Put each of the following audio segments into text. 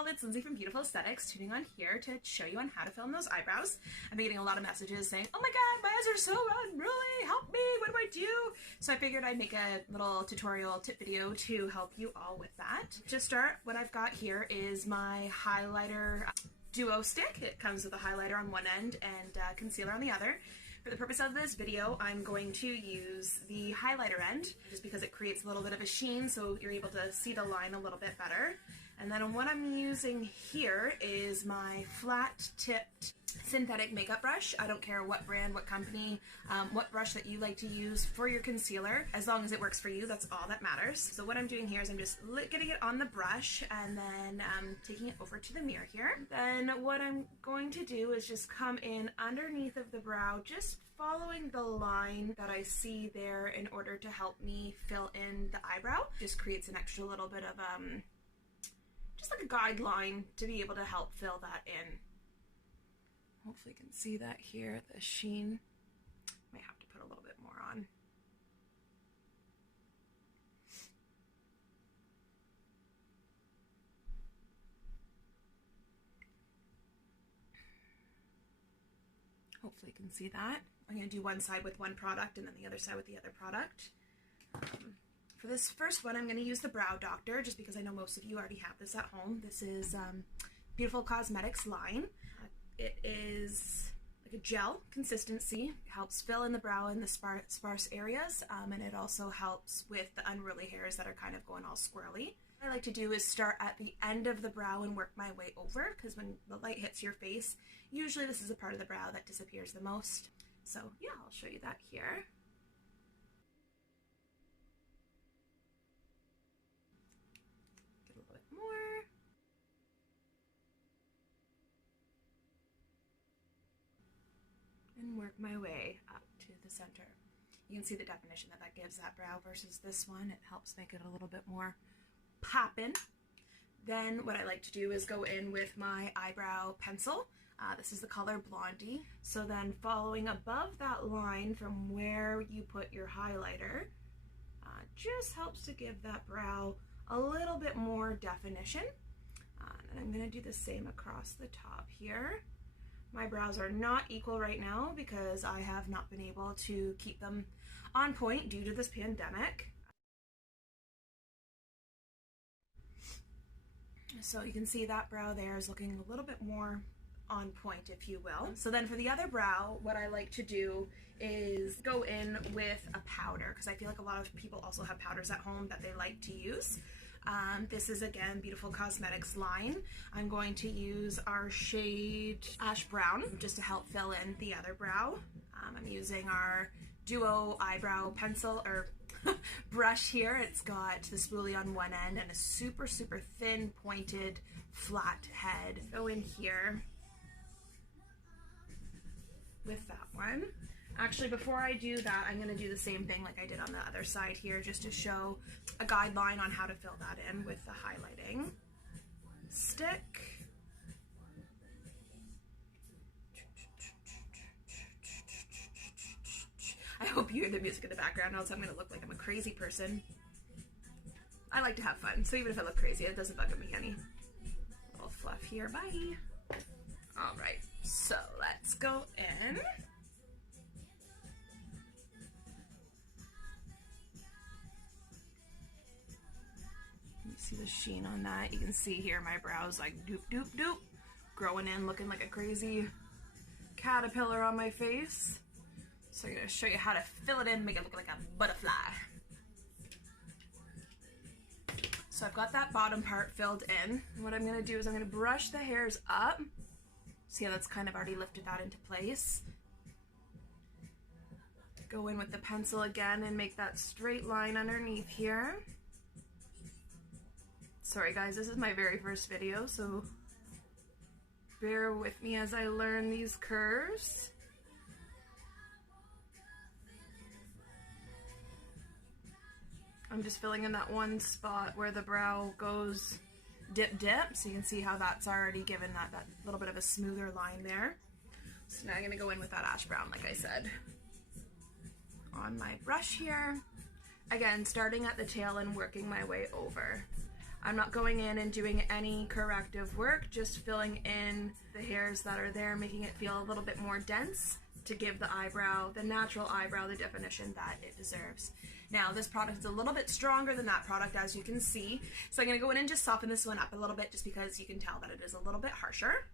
y'all, it's Lindsay from BeYOUtiful Aesthetics, tuning on here to show you on how to film those eyebrows. I've been getting a lot of messages saying, oh my god, my eyes are so unruly, help me, what do I do? So I figured I'd make a little tutorial tip video to help you all with that. To start, what I've got here is my highlighter duo stick. It comes with a highlighter on one end and concealer on the other. For the purpose of this video, I'm going to use the highlighter end, just because it creates a little bit of a sheen so you're able to see the line a little bit better. And then what I'm using here is my flat-tipped synthetic makeup brush. I don't care what brand, what company, what brush that you like to use for your concealer. As long as it works for you, that's all that matters. So what I'm doing here is I'm just getting it on the brush and then taking it over to the mirror here. Then what I'm going to do is just come in underneath of the brow, just following the line that I see there in order to help me fill in the eyebrow. Just creates an extra little bit of just like a guideline to be able to help fill that in. Hopefully you can see that here, the sheen. Might have to put a little bit more on. Hopefully you can see that. I'm going to do one side with one product and then the other side with the other product. For this first one, I'm going to use the Brow Doctor, just because I know most of you already have this at home. This is BeYOUtiful Cosmetics line. It is like a gel consistency. It helps fill in the brow in the sparse areas, and it also helps with the unruly hairs that are kind of going all squirrely. What I like to do is start at the end of the brow and work my way over, because when the light hits your face, usually this is the part of the brow that disappears the most. So yeah, I'll show you that here. And work my way up to the center. You can see the definition that gives that brow versus this one. It helps make it a little bit more poppin'. Then what I like to do is go in with my eyebrow pencil. This is the color Blondie. So then following above that line from where you put your highlighter, just helps to give that brow a little bit more definition. And I'm going to do the same across the top here. My brows are not equal right now because I have not been able to keep them on point due to this pandemic. So you can see that brow there is looking a little bit more on point, if you will. So then for the other brow, what I like to do is go in with a powder, because I feel like a lot of people also have powders at home that they like to use. This is again BeYOUtiful Cosmetics line. I'm going to use our shade Ash Brown just to help fill in the other brow. I'm using our duo eyebrow pencil or brush here. It's got the spoolie on one end and a super thin pointed flat head. Go in here with that one. Actually, before I do that, I'm going to do the same thing like I did on the other side here, just to show a guideline on how to fill that in with the highlighting stick. I hope you hear the music in the background, else I'm going to look like I'm a crazy person. I like to have fun, so even if I look crazy, it doesn't bug me any. A little fluff here, bye. Alright, so let's go in. See the sheen on that. You can see here my brows like doop doop doop, growing in, looking like a crazy caterpillar on my face. So I'm going to show you how to fill it in, make it look like a butterfly. So I've got that bottom part filled in. And what I'm going to do is I'm going to brush the hairs up. See how that's kind of already lifted that into place. Go in with the pencil again and make that straight line underneath here. Sorry guys, this is my very first video, so bear with me as I learn these curves. I'm just filling in that one spot where the brow goes dip, so you can see how that's already given that little bit of a smoother line there. So now I'm going to go in with that ash brown, like I said, on my brush here. Again, starting at the tail and working my way over. I'm not going in and doing any corrective work, just filling in the hairs that are there, making it feel a little bit more dense to give the eyebrow, the natural eyebrow, the definition that it deserves. Now, this product is a little bit stronger than that product, as you can see. So I'm gonna go in and just soften this one up a little bit, just because you can tell that it is a little bit harsher.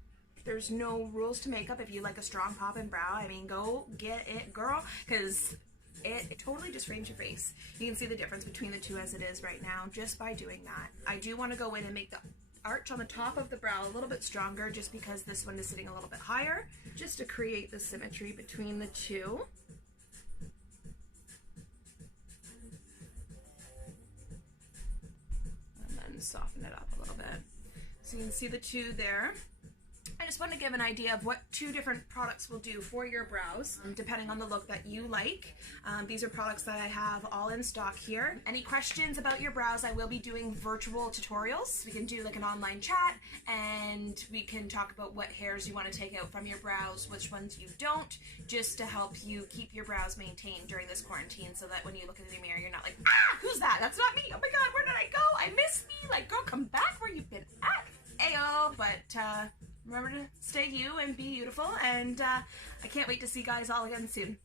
There's no rules to makeup. If you like a strong poppin' brow, I mean, go get it, girl, because it totally just frames your face. You can see the difference between the two as it is right now, just by doing that. I do want to go in and make the arch on the top of the brow a little bit stronger, just because this one is sitting a little bit higher, just to create the symmetry between the two. And then soften it up a little bit. So you can see the two there. I just want to give an idea of what 2 different products will do for your brows, depending on the look that you like. These are products that I have all in stock here. Any questions about your brows, I will be doing virtual tutorials. We can do like an online chat, and we can talk about what hairs you want to take out from your brows, which ones you don't, just to help you keep your brows maintained during this quarantine, so that when you look in the mirror, you're not like, ah, who's that? That's not me. Oh my God, where did I go? I missed me. Like, girl, come back where you've been at. Ayo. But, remember to stay you and be beautiful, and I can't wait to see you guys all again soon.